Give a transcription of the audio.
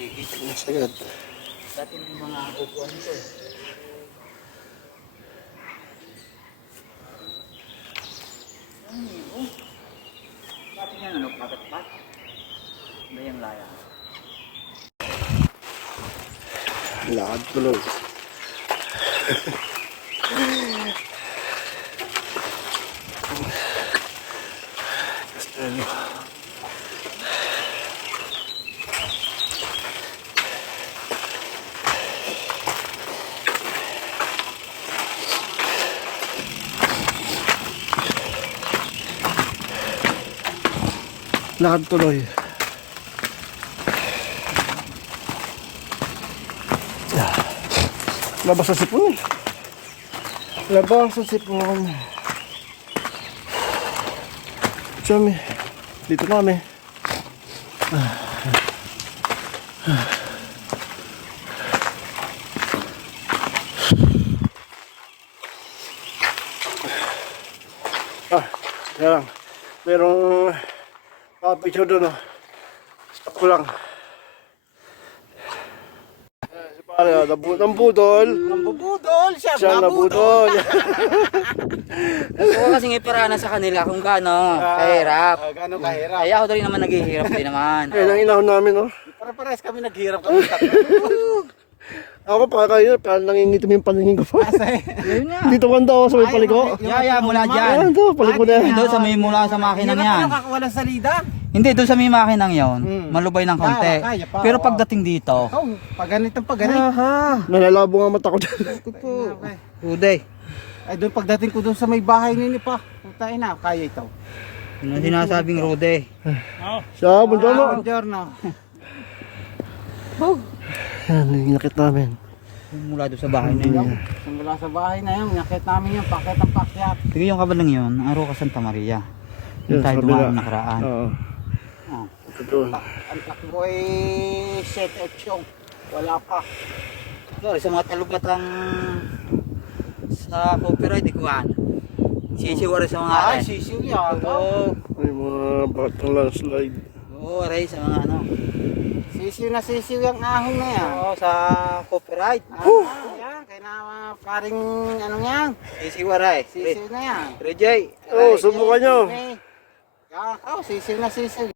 nakikita ko. Sagad. Dati may mga upuan ito eh. Oh. Dati yan ano, pagat-pat. Ba yung laya? Lakad tuloy. Castello. Lakad tuloy. Labas sa sipon. Labas sa sipon. Kami. Dito kami. Kaya lang. Merong picture doon. Stop ko lang. Si pare, ng budol. Nambubudol siya, Siya nabudol. Gusto ko kasing iparana sa kanila kung gaano kahirap. Gaano kahirap? Kaya ako rin naman naghihirap din naman. Ayun ang inahon namin, oh. Para-pares kami naghirap kami tatlo. Ako pa kayo, parang nangingitim yung paningin ko pa. Yun nga. Dito banda ako sa may paliko. Yaya mula Ayan dyan. to, paliko na yan. Doon sa may mula sa makinang yan. Nakakawalan sa lida. Hindi, doon sa may makinang yon, malubay ng konti. Kaya pa, Pero oo. pagdating dito, Oh, pag ganito. Nalalabo nga mata ko dyan. Uday. Ay doon pagdating ko doon sa may bahay nini pa. Putain na, kaya ito. Yun ang sinasabing Rude. Siya, bunda mo. Buongiorno. Yan, inakit namin. Mula doon sa bahay na yun. Mula sa bahay na yun, nakit namin yung paket ang pakyat. Sige yung kabalang yun, ang Roca Santa Maria. Yung Yan, tayo sa dumaan kabila. nakaraan. Oo. Oh. Ito doon. Ang takbo ay 7-8. Wala pa. Sorry, sa mga talubatang sa copyright, ikuan. Sisiwari sa mga Ay, sisiw yan. Oo, May mga batang landslide. oo, aray sa mga ano. Sisiw na sisiw yung ahong na yan. Oo, sa copyright. Yan, kaya na paring ano yan. Sisiwaray. Sisiw na yan. Rejay. Oh, subukan nyo. Yan, sisiw na sisiw.